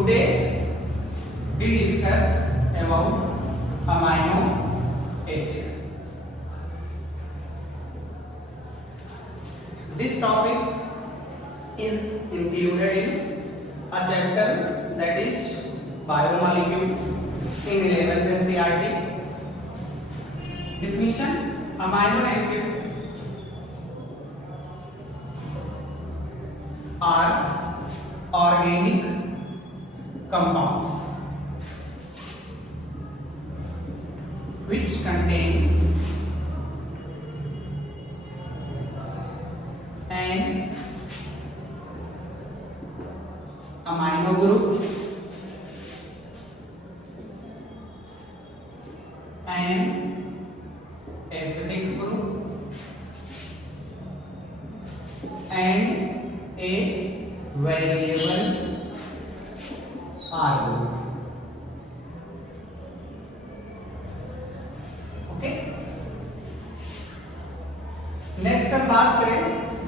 Today we discuss about amino acid. This topic is included in a chapter that is biomolecules in 11th NCERT. Definition: amino acids are organic compounds which contain an amino group, an acidic group, and a variable R group. Okay, next हम बात करें,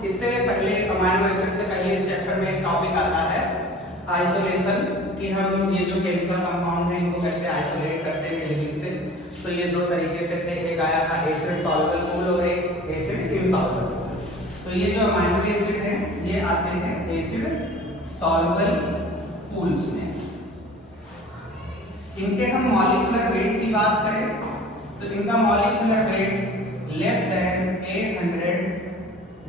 इससे पहले amino acid से पहले इस chapter में एक टॉपिक आता है आइसोलेशन, कि हम ये जो केमिकल कंपाउंड है इनको कैसे आइसोलेट करते हैं लिविंग से। तो ये दो तरीके से थे, एक आया था एसिड सॉल्युबल पूल और एक एसिड इनसॉल्युबल पूल। तो ये जो अमाइनो एसिड है ये आते हैं एसिड सॉल्युबल पूल्स में। इनके हम मॉलिक्यूलर वेट की बात करें तो इनका molecular weight less than 800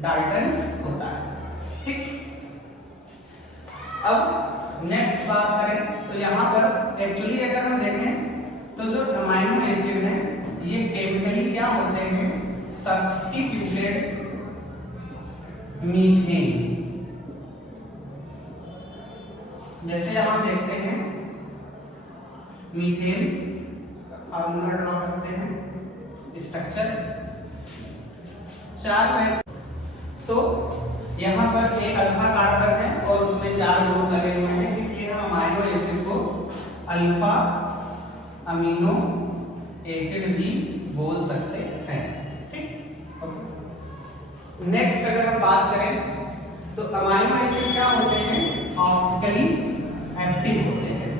Dalton होता है। ठीक, अब नेक्स्ट बात करें तो यहाँ पर एक्चुअली अगर हम देखें तो जो अमाइनो एसिड है ये केमिकली क्या होते हैं, सब्स्टिट्यूटेड मीथेन। जैसे हम देखते हैं मीथेन, फार्मूला ड्रॉ करते हैं, स्ट्रक्चर 4 सो यहाँ पर एक अल्फा कार्बन है और उसमें 4 ग्रुप लगे हुए हैं, इसलिए हम अमाइनो एसिड को अल्फा अमीनो एसिड भी बोल सकते हैं। ठीक, नेक्स्ट अगर हम बात करें तो अमाइनो एसिड क्या होते हैं, ऑप्टिकली एक्टिव होते हैं,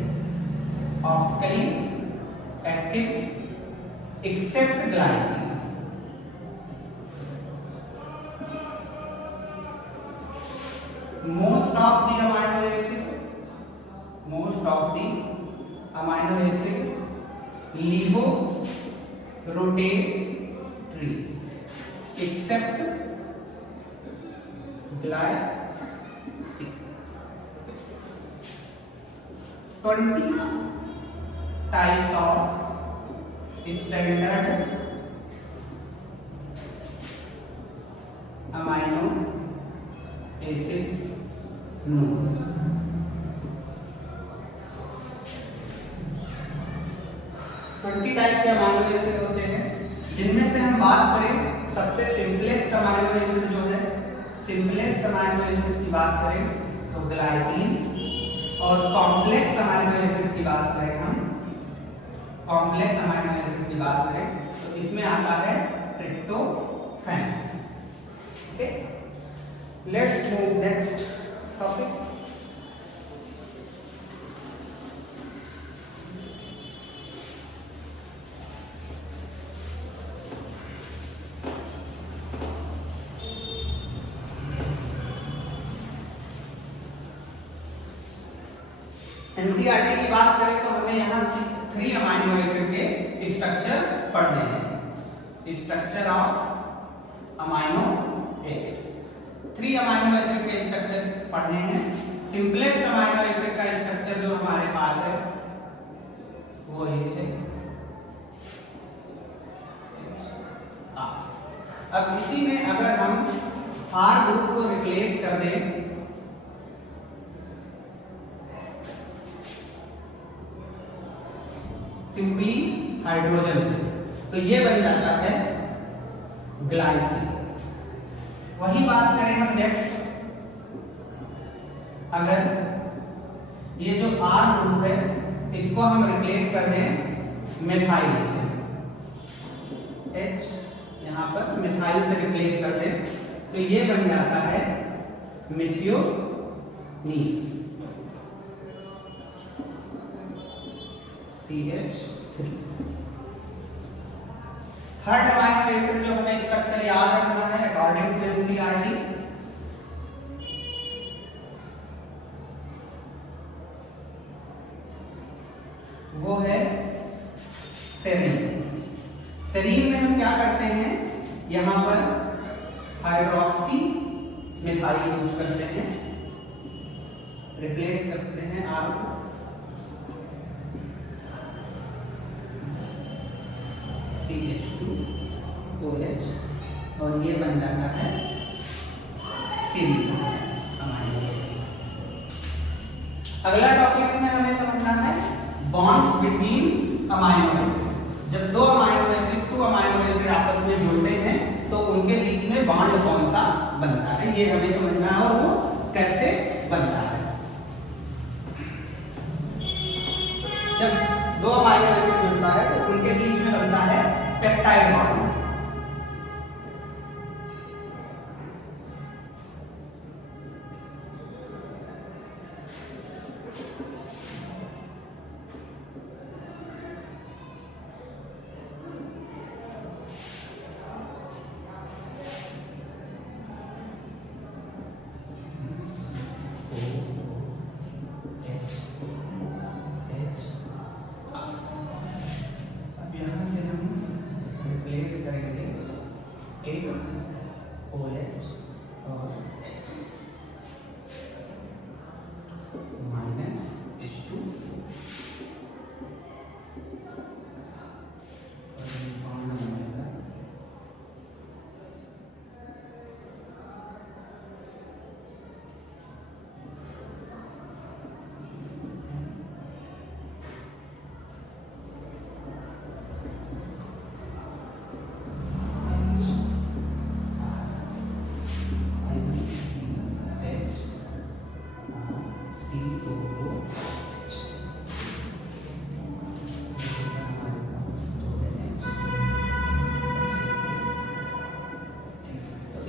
optically active except glycine. Most of the amino acid LIGO rotatory except glycine। 20 types of standard amino acids known। 20 type के अमाइनो एसिड होते हैं, जिनमें से हम बात करें सबसे सिंपलेस्ट अमाइनो एसिड जो है, सिंपलेस्ट अमाइनो एसिड की बात करें तो ग्लाइसिन, और कॉम्प्लेक्स अमाइनो एसिड की बात करें हम, कॉम्प्लेक्स अमाइनो एसिड की बात करें तो इसमें आता है tryptophan. Okay, let's move next topic. NCERT की बात करें तो हमें यहाँ 3 अमाइनो एसिड के स्ट्रक्चर पढ़ने हैं, structure of amino acid. 3 amino acid के स्ट्रक्चर पढ़ने हैं। सिंपलेस्ट अमाइनो एसिड का स्ट्रक्चर जो हमारे पास है वो ये है। अब इसी में अगर हम R ग्रुप को रिप्लेस कर दें सिंपली हाइड्रोजन से, तो ये बन जाता है ग्लाइसिन। वही बात करें हम नेक्स्ट, अगर ये जो R ग्रुप है इसको हम रिप्लेस कर दें मिथाइल से, H यहाँ पर मिथाइल से रिप्लेस कर दें तो ये बन जाता है मिथियोनीन। CH3। थर्ड अमाइनो एसिड जो हमें स्ट्रक्चर याद रखना है अकॉर्डिंग टू NCERT, वो है सेरीन। सेरीन में हम क्या करते हैं, यहां पर हाइड्रोक्सी मिथाइल यूज करते हैं, रिप्लेस करते हैं R को CH2OH और ये बन जाता है सेरीन अमाइनो एसिड। अगला टॉपिक इसमें हमें समझना है बॉन्ड्स बिटवीन अमाइनो एसिड। जब दो amino acid, two amino acid आपस में जुड़ते हैं तो उनके बीच में बॉन्ड कौन सा बनता है, ये हमें समझना है और वो कैसे बनता है। जब दो अमाइनो एसिड जुड़ता है तो उनके बीच में बनता है पेप्टाइड बॉन्ड।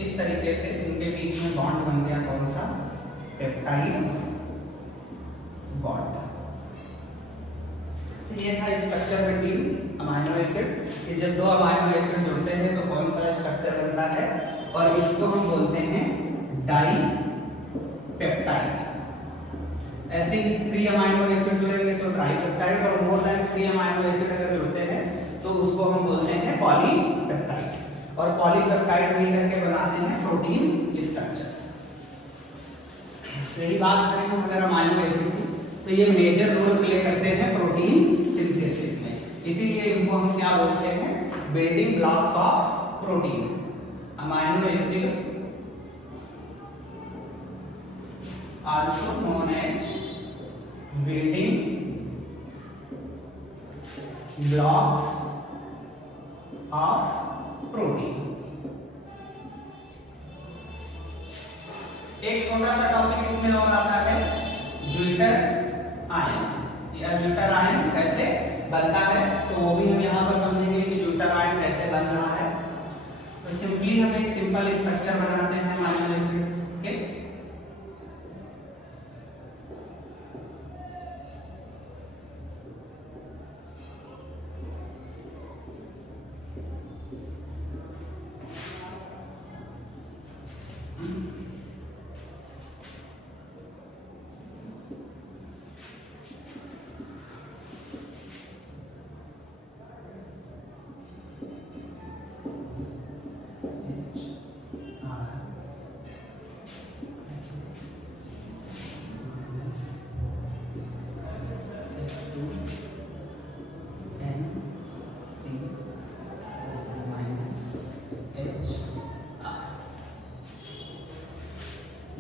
इस तरीके से इनके बीच में बॉन्ड बन गया कौन सा, पेप्टाइड बॉन्ड। तो ये था स्ट्रक्चर बिटवीन अमाइनो एसिड कि जब दो अमाइनो एसिड जुड़ते हैं तो कौन सा स्ट्रक्चर बनता है, और इसको हम बोलते हैं डाई पेप्टाइड। ऐसे ही 3 अमाइनो एसिड जुड़ेंगे तो ट्राई पेप्टाइड, और मोर देन 3 अमाइनो एसिड अगर जुड़ते हैं तो उसको हम बोलते हैं पॉलीपेप्टाइड। और पॉलीपेप्टाइड मिलकर के बनाते हैं प्रोटीन स्ट्रक्चर। यही बात करें हम अगर अमाइनो एसिड की तो ये मेजर रोल प्ले करते हैं प्रोटीन सिंथेसिस में, इसीलिए इनको हम क्या बोलते हैं, building blocks of protein. Amino acid also known as building blocks of protein. एक छोटा सा टॉपिक इसमें और आता है ज्विटर आयन। या ज्विटर आयन कैसे बनता है तो वो भी हम यहाँ पर समझेंगे कि ज्विटर आयन कैसे बन रहा है। तो सिंपली हम एक सिंपल स्ट्रक्चर बनाते हैं अमाइनो एसिड के।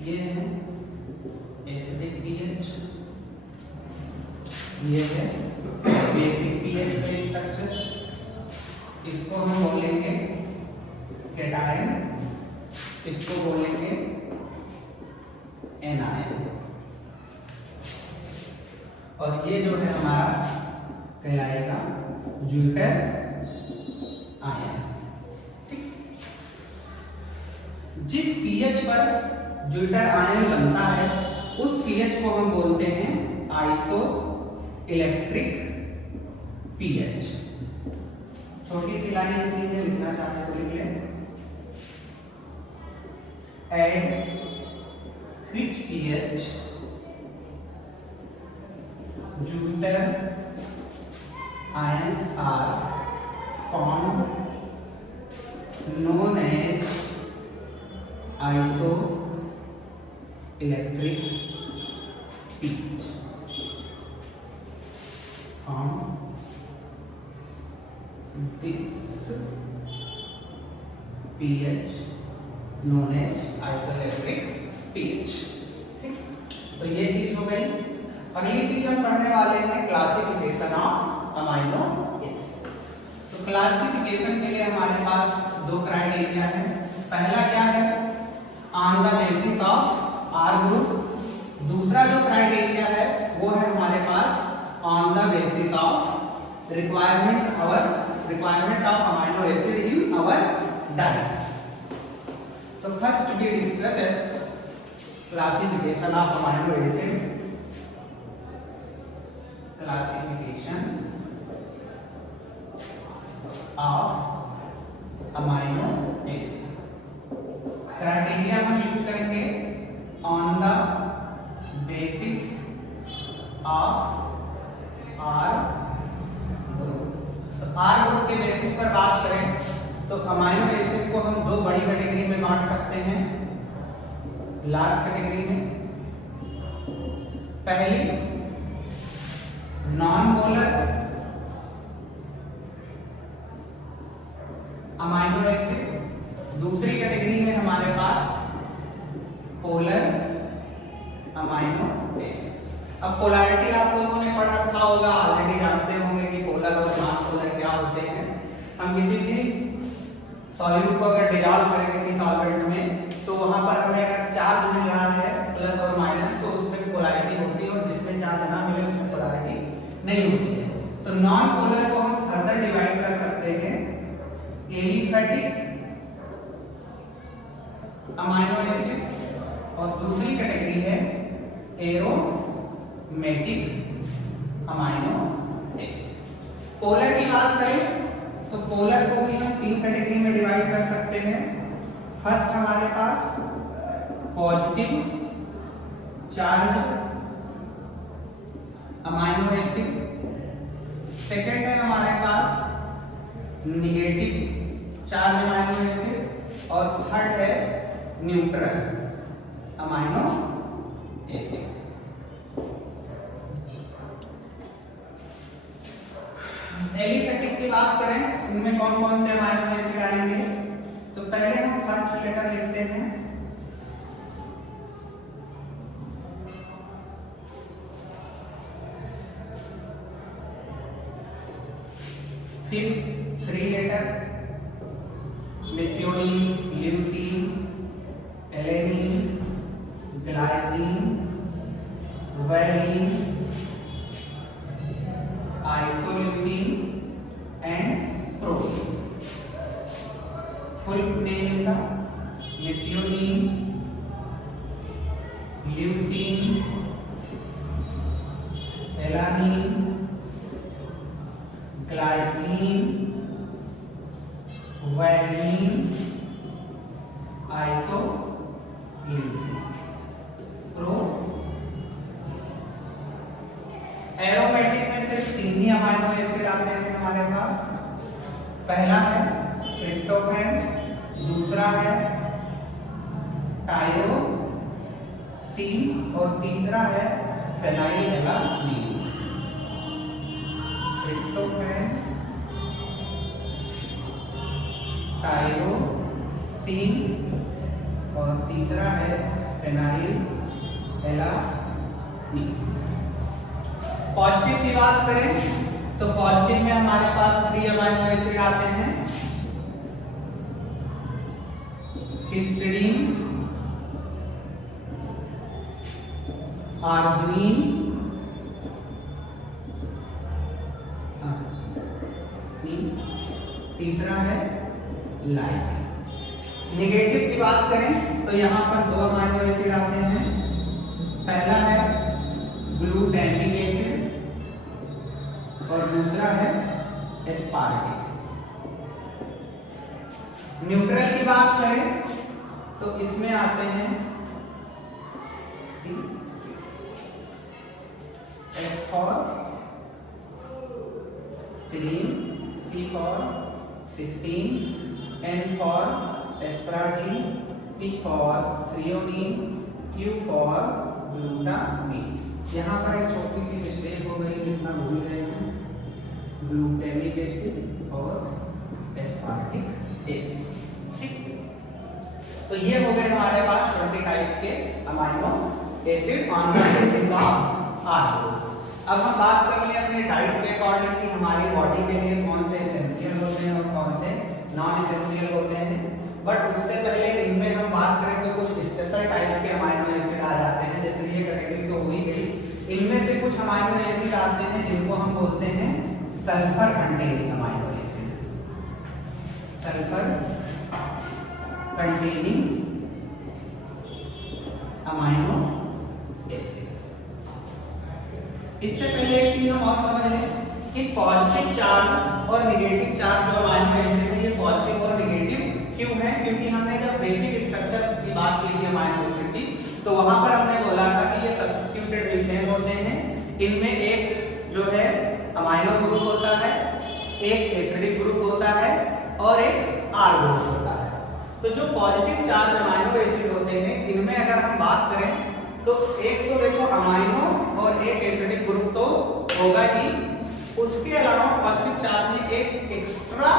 ये है एसिडिक पीएच, ये है बेसिक पीएच का स्ट्रक्चर। इसको हम बोलेंगे कैटायन, इसको बोलेंगे एनायन, और ये जो है हमारा कहलाएगा ज्विटर आयन। जिस पीएच पर ज्विटर आयन बनता है उस पीएच को हम बोलते हैं आइसो इलेक्ट्रिक पीएच। छोटी सी लाइन लिखनी है, लिखना चाहते तो लिख ले। At which pH Jupiter ions are formed known as isoelectric pH. This pH known as isoelectric pH. ठीक, तो ये चीज हो गई। अगली चीज हम पढ़ने वाले हैं क्लासिफिकेशन ऑफ अमाइनो एसिड। तो क्लासिफिकेशन के लिए हमारे पास दो क्राइटेरिया है। पहला क्या है, on the basis of R group. दूसरा जो क्राइटेरिया है वो है हमारे पास on the basis of requirement of amino acid in our diet. तो फर्स्ट वी डिस्कस है classification of amino acid. Classification of amino acid. Criteria हम यूज करेंगे on the basis of R group. तो आर ग्रुप के basis पर बात करें तो अमाइनो एसिड को हम दो बड़ी कैटेगरी में बांट सकते हैं, लार्ज कैटेगरी में। पहली नॉन पोलर अमाइनो एसिड, दूसरी कैटेगरी में हमारे पास पोलर अमाइनो एसिड। अब पोलैरिटी आप लोगों ने पढ़ रखा होगा, ऑलरेडी जानते होंगे कि पोलर और नॉन पोलर क्या होते हैं। हम किसी भी सॉल्यूट को अगर डिसॉल्व करें किसी सॉल्वेंट में तो वहां पर हमें अगर चार्ज मिल रहा है प्लस और माइनस तो उसमें पोलैरिटी होती है, और जिसमें चार्ज ना मिले उसमें पोलैरिटी नहीं होती है। तो नॉन पोलर को हम फर्दर डिवाइड कर सकते हैं एलिफैटिक अमाइनो एसिड, और दूसरी कैटेगरी है एरोमेटिक अमाइनो एसिड। पोलर की बात करें तो पोलर को भी हम तीन कैटेगरी में डिवाइड कर सकते हैं। फर्स्ट हमारे पास positive charge amino acid, second है हमारे पास निगेटिव चार्ज अमाइनो एसिड, और थर्ड है न्यूट्रल अमाइनो एसिड। एलिफैटिक की बात करें इनमें कौन कौन से अमाइनो एसिड आएंगे, तो पहले हम फर्स्ट लेटर लिखते हैं, फिर three letter methionine, leucine, alanine, glycine, valine, isoleucine and protein. Full name इनका methionine, leucine, alanine, glycine, valine, isoleucine, pro. Aromatic में सिर्फ तीन ही अमाइनो एसिड आते हैं हमारे पास। पहला है ट्रिप्टोफैन, दूसरा है टायरोसिन, और तीसरा है फेनाइलएलानीन। ट्रिप्टोफैन, टायरोसिन, और तीसरा है फेनाइलएलानीन। पॉजिटिव की बात करें तो पॉजिटिव में हमारे पास 3 अमाइनो एसिड आते हैं, हिस्टिडीन, आर्जिनिन, तीसरा है लाइसिन। नेगेटिव की बात करें तो यहाँ पर 2 अमाइनो एसिड आते हैं। पहला है ग्लूटामिक एसिड और दूसरा है एस्पार्टिक। न्यूट्रल की बात करें तो इसमें आते हैं S for serine, C for cysteine, N for asparagine, T for threonine, Q for glutamine. यहाँ पर एक छोटी सी मिस्टेक हो गई, लिखना भूल गए हैं, ग्लूटामिक एसिड और एस्पार्टिक एसिड। ठीक, तो ये हो गए हमारे पास 20 टाइप्स के amino acid on the basis of R. अब हम बात कर लें अपने डाइट के अकॉर्डिंग कि हमारी बॉडी के लिए कौन से एसेंशियल होते हैं और कौन से नॉन एसेंशियल होते हैं। बट उससे पहले इनमें हम बात करें तो कुछ स्पेशल टाइप्स के अमाइनो एसिड आ जाते हैं। जैसे ये कैटेगरी तो हो ही गई, इनमें से कुछ अमाइनो एसिड आते हैं जिनको हम बोलते हैं sulphur containing amino acid. Sulphur containing amino acid. इससे पहले एक चीज हम और समझ लें कि पॉजिटिव चार्ज और नेगेटिव चार्ज जो अमाइनो एसिड है ये पॉजिटिव और नेगेटिव क्यों है? क्योंकि हमने जब बेसिक स्ट्रक्चर की बात की थी अमाइनो एसिड की, तो वहां पर हमने बोला था कि ये सब्स्टिट्यूटेड मीथेन होते हैं। इनमें एक जो है अमाइनो ग्रुप होता है, एक एसिडिक ग्रुप होता है और एक आर ग्रुप होता है। तो जो पॉजिटिव चार्ज अमाइनो एसिड होते हैं इनमें अगर हम बात करें तो एक तो देखो अमाइनो और एक एसिडिक ग्रुप तो होगा ही, उसके अलावा पॉजिटिव चार्ज में एक एक्स्ट्रा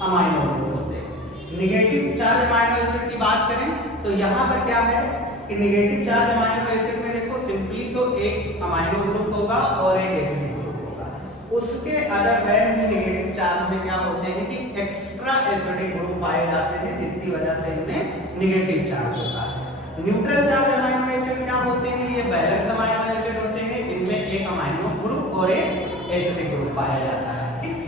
अमाइनो ग्रुप होते हैं। नेगेटिव चार्ज अमाइनो एसिड की बात करें तो यहाँ पर क्या है कि नेगेटिव चार्ज अमाइनो एसिड में देखो सिंपली तो एक अमाइनो ग्रुप होगा और एक एसिडिक ग्रुप होगा। उसके अदर देन नेगेटिव चार्ज में क्या होते हैं कि एक्स्ट्रा एसिडिक ग्रुप पाए जाते हैं, जिसकी वजह से इनमें नेगेटिव चार्ज होता है। न्यूट्रल चार्ज अमाइनो एसिड क्या होते हैं? ये बैलेंस अमाइनो एसिड होते हैं। इनमें एक अमाइनो ग्रुप और एक एसिडिक ग्रुप पाया जाता है। ठीक,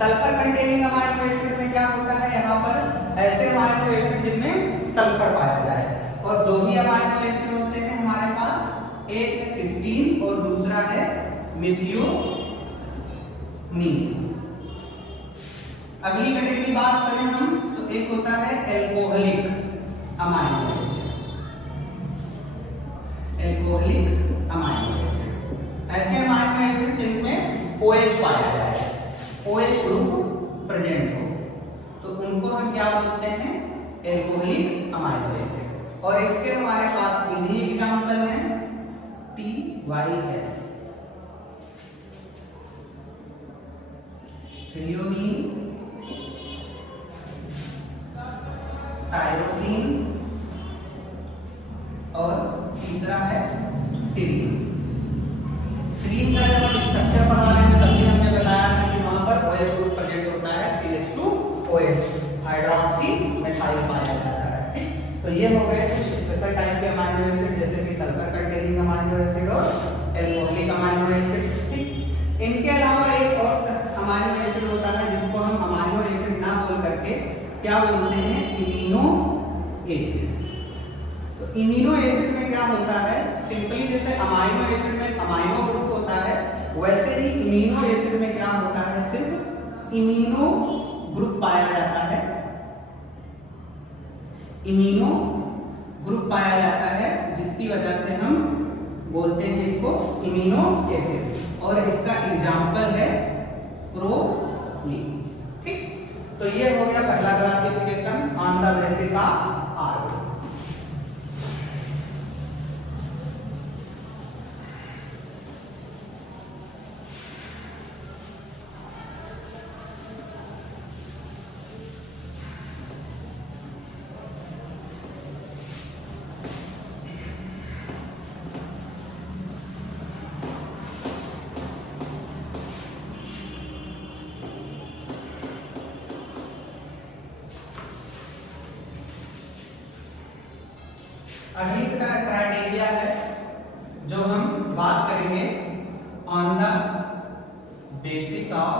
सल्फर कंटेनिंग अमाइनो एसिड में क्या होता है? यहाँ पर ऐसे अमाइनो एसिड जिनमें सल्फर पाया जाए, और दो ही अमाइनो एसिड होते हैं हमारे पास, एक है सिस्टीन और दूसरा है मिथियोनीन। अगली कैटेगरी बात करें हम तो एक होता है alcoholic amino acid. Alcoholic amino acid ऐसे अमाइनो एसिड जिनमें OH पाया जाए, OH ग्रुप प्रेजेंट हो, तो उनको हम क्या बोलते हैं? Alcoholic amino acid. और इसके हमारे पास तीन ही एग्जांपल हैं, TYS, थ्रियोनीन, टायरोसिन और तीसरा है सीरीन। सीरीन का जब हम स्ट्रक्चर पढ़ा रहे थे तभी हमने बताया था कि वहां पर OH ग्रुप प्रेजेंट होता है, CH2OH, हाइड्रोक्सी मेथाइल पाया जाता है। ठीक, तो ये हो गए कुछ स्पेशल टाइप के अमाइनो एसिड जैसे कि सल्फर कंटेनिंग अमाइनो एसिड और एल्कोहलिक अमाइनो एसिड। ठीक, इनके अलावा एक और अमाइनो एसिड होता है जिसको हम अमाइनो एसिड ना बोल करके क्या बोलते हैं? Imino acid. तो इमिनो एसिड में क्या होता है? सिंपली जैसे अमाइनो एसिड में अमाइनो ग्रुप होता है, वैसे ही इमिनो एसिड में क्या होता है? सिर्फ इमिनो ग्रुप पाया जाता है, इमिनो ग्रुप पाया जाता है, जिसकी वजह से हम बोलते हैं इसको इमिनो एसिड। और इसका एग्जाम्पल है प्रोलीन। ठीक, तो ये हो गया पहला classification on the basis of R. अगली क्राइटेरिया है जो हम बात करेंगे on the basis of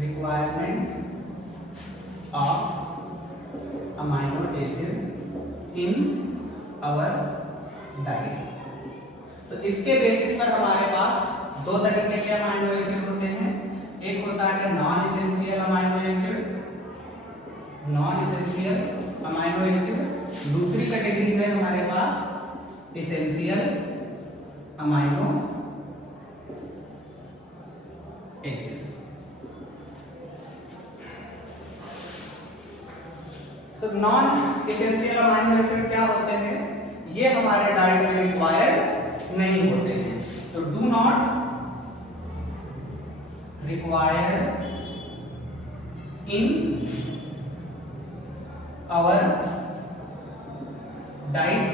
requirement of amino acid in our diet. तो इसके बेसिस पर हमारे पास दो तरीके के अमाइनो एसिड होते हैं। एक होता है नॉन एसेंशियल अमाइनो एसिड, दूसरी कैटेगरी है हमारे पास एसेंशियल अमाइनो एसिड। तो नॉन एसेंशियल अमाइनो एसिड क्या होते हैं? ये हमारे डाइट में रिक्वायर्ड नहीं होते हैं। तो do not required in our diet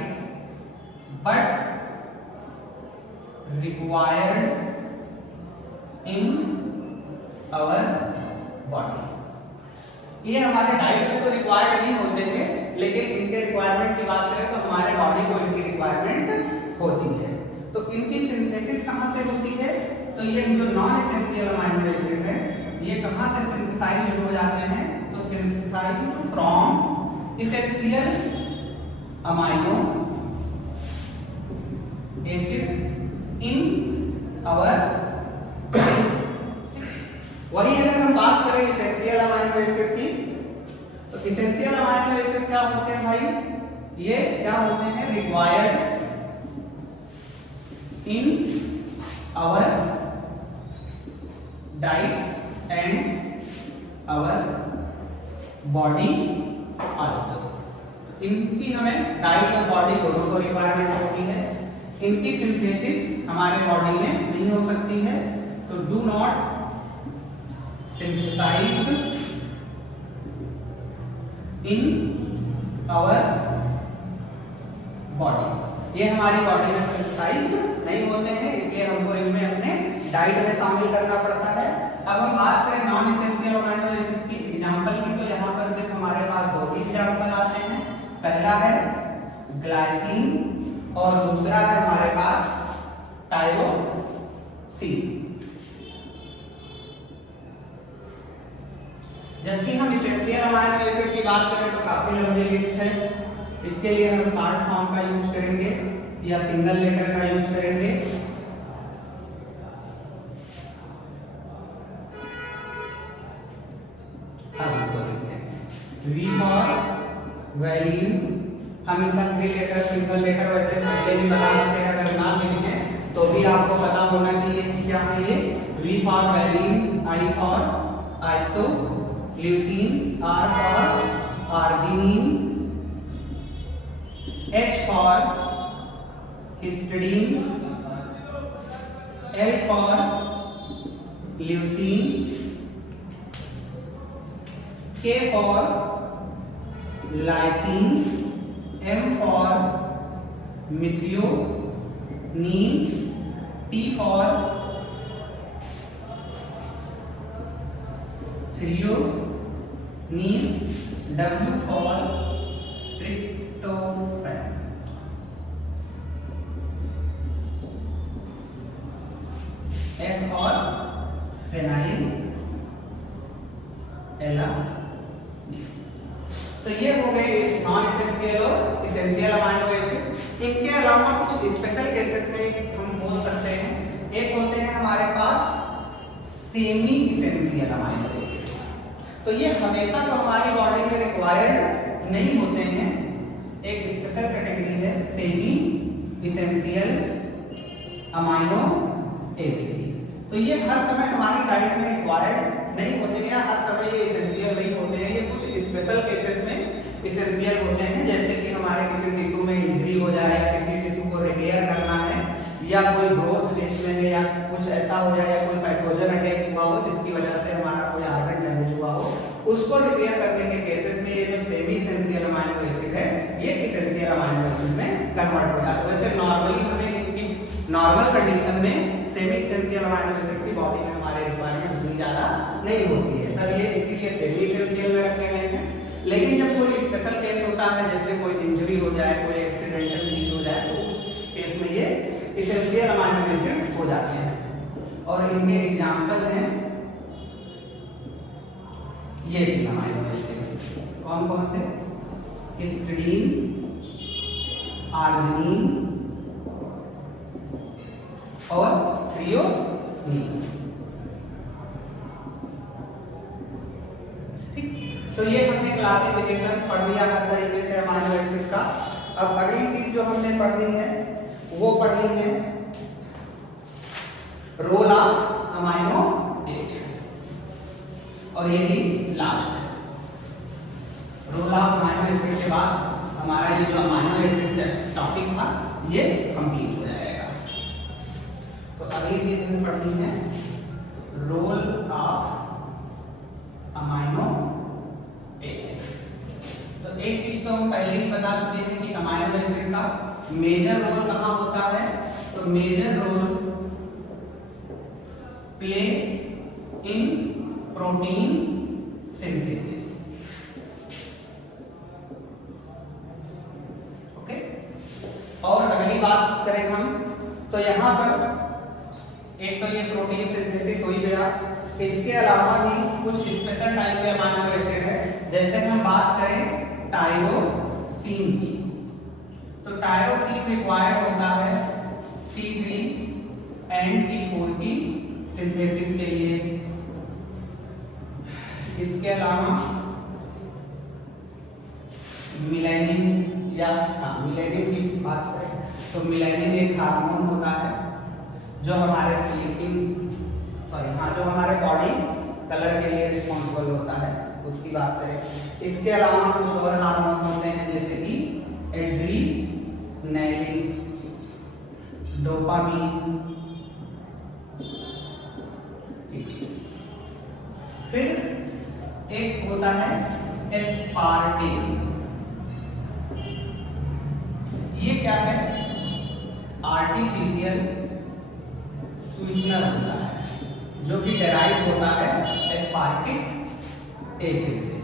but required in our body. ये हमारे डाइट में तो रिक्वायर्ड नहीं होते हैं, लेकिन इनके रिक्वायरमेंट की बात करें तो हमारे बॉडी को इनकी रिक्वायरमेंट होती है। तो इनकी सिंथेसिस कहाँ से होती है? तो ये जो नॉन एसेंशियल अमाइनो एसिड है, ये कहाँ से सिंथेसाइज्ड हो जाते हैं? तो synthesised from essential amino acid in our. वही अगर हम बात करें एसेंशियल अमाइनो एसिड की, तो एसेंशियल अमाइनो एसिड क्या होते हैं भाई? ये क्या होते हैं? Required in our diet and our body also. इनकी हमें डाइट और बॉडी दोनों को रिक्वायरमेंट होती है। इनकी सिंथेसिस हमारे बॉडी में नहीं हो सकती है। तो do not synthesise in our body. ये हमारी बॉडी में सिंथेसाइज नहीं होते हैं, इसलिए हमको इनमें अपने डाइट में शामिल करना पड़ता है। अब हम बात करें नॉन एसेंशियल अमाइनो एसिड की एग्जांपल की, तो यहाँ पर सिर्फ हमारे पास दो ही एग्जांपल आते हैं। पहला है ग्लाइसिन और दूसरा है हमारे पास टायरोसिन। जबकि हम एसेंशियल अमाइनो एसिड की बात करें तो काफी लंबी लिस्ट है। इसके लिए हम शॉर्ट फॉर्म का यूज करेंगे या सिंगल लेटर का यूज करेंगे। V for valine. हम इनका 3 लेटर सिंगल लेटर वैसे पहले भी बता सकते हैं, अगर ना भी लिखें तो भी आपको पता होना चाहिए कि क्या है ये। V for valine, I for isoleucine, R for arginine, H for histidine, L for leucine, K for lysine, M for methionine, T for threonine, W for tryptophan. F for phenylalanine. तो ये हो गए इस non essential और essential amino acid. इनके अलावा कुछ special cases में हम बोल सकते हैं। एक होते हैं हमारे पास सेमी एसेंशियल अमाइनो एसिड। तो ये हमेशा तो हमारी बॉडी में रिक्वायर्ड नहीं होते हैं। एक स्पेशल कैटेगरी है सेमी एसेंशियल अमाइनो एसिड। तो ये हर समय हमारी डाइट में रिक्वायर्ड नहीं होते हैं, हर समय ये एसेंशियल नहीं होते हैं। ये कुछ स्पेशल केसेस में एसेंशियल होते हैं, जैसे कि हमारे किसी टिश्यू में इंजरी हो जाए या किसी टिश्यू को रिपेयर करना है, या कोई ग्रोथ फेज में है, या कुछ ऐसा हो जाए, या कोई पैथोजन अटैक हुआ हो जिसकी वजह से हमारा कोई ऑर्गन डैमेज हुआ हो, उसको रिपेयर करने के केसेस में ये जो सेमी एसेंशियल अमाइनो एसिड है ये एसेंशियल अमाइनो एसिड में कन्वर्ट हो जाता है। वैसे नॉर्मली हमें नॉर्मल कंडीशन में सेमी एसेंशियल अमाइनो एसिड की बॉडी में हमारे रिक्वायरमेंट उतनी ज्यादा नहीं होती है, तब ये इसीलिए सेमी एसेंशियल में रखे गए हैं। लेकिन जब कोई स्पेशल केस होता है, जैसे कोई इंजरी हो जाए, कोई एक्सीडेंटल चीज हो जाए, तो उस केस में ये एसेंशियल अमाइनो एसिड हो जाते हैं। और इनके एग्जांपल हैं ये भी अमाइनो एसिड। कौन कौन से? हिस्टिडीन, आर्जिनिन, और थ्रियोनीन। ठीक, तो ये हमने क्लासिफिकेशन पढ़ लिया हर तरीके से अमाइनो एसिड का। अब अगली चीज जो हमने पढ़नी है वो पढ़नी है रोल ऑफ अमाइनो एसिड, और ये ही लास्ट है। रोल ऑफ अमाइनो एसिड के बाद हमारा ये जो अमाइनो एसिड टॉपिक था ये कंप्लीट हो जाएगा। तो अगली चीज हमें पढ़नी है रोल ऑफ अमाइनो एसिड। तो एक चीज तो हम पहले ही बता चुके हैं कि अमाइनो एसिड का मेजर रोल कहाँ होता है। तो major role play in protein synthesis. Okay, और अगली बात करें हम तो यहाँ पर एक तो ये प्रोटीन सिंथेसिस हो ही गया, इसके अलावा भी कुछ स्पेशल टाइप के अमाइनो एसिड है। जैसे हम बात करें टायरोसिन की, तो टायरोसिन रिक्वायर्ड होता है T3 एंड T4 की सिंथेसिस के लिए। इसके अलावा मिलेनिन या मिलेनिन की बात करें तो मिलेनिन एक हार्मोन होता है जो हमारे जो हमारे बॉडी कलर के लिए रिस्पॉन्सिबल होता है, उसकी बात करें। इसके अलावा कुछ और हार्मोन होते हैं जैसे कि एड्रीनलिन, डोपामीन, फिर एक होता है एस्पार्टेन। ये क्या है? आर्टिफिशियल स्वीटनर होता है जो कि डेराइव होता है एस्पार्टिक एसिड से।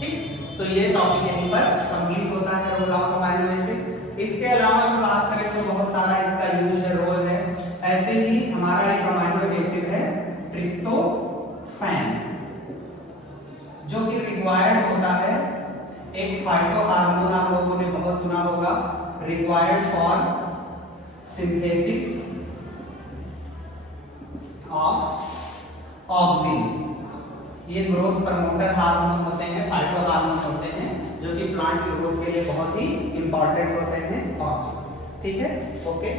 ठीक, तो ये टॉपिक यहीं पर कंप्लीट होता है रोल ऑफ अमाइनो एसिड। इसके अलावा भी बात करें तो बहुत सारा इसका यूज है, रोल है। ऐसे ही हमारा एक अमाइनो एसिड है ट्रिप्टोफैन, जो कि रिक्वायर्ड होता है एक फाइटो हार्मोन, आप लोगों ने बहुत सुना होगा, required for synthesis of auxin. ये ग्रोथ प्रमोटर हार्मोन होते हैं, फाइटो हार्मोन होते हैं जो कि प्लांट की ग्रोथ के लिए बहुत ही इंपॉर्टेंट होते हैं ऑक्सिन। ठीक है, ओके।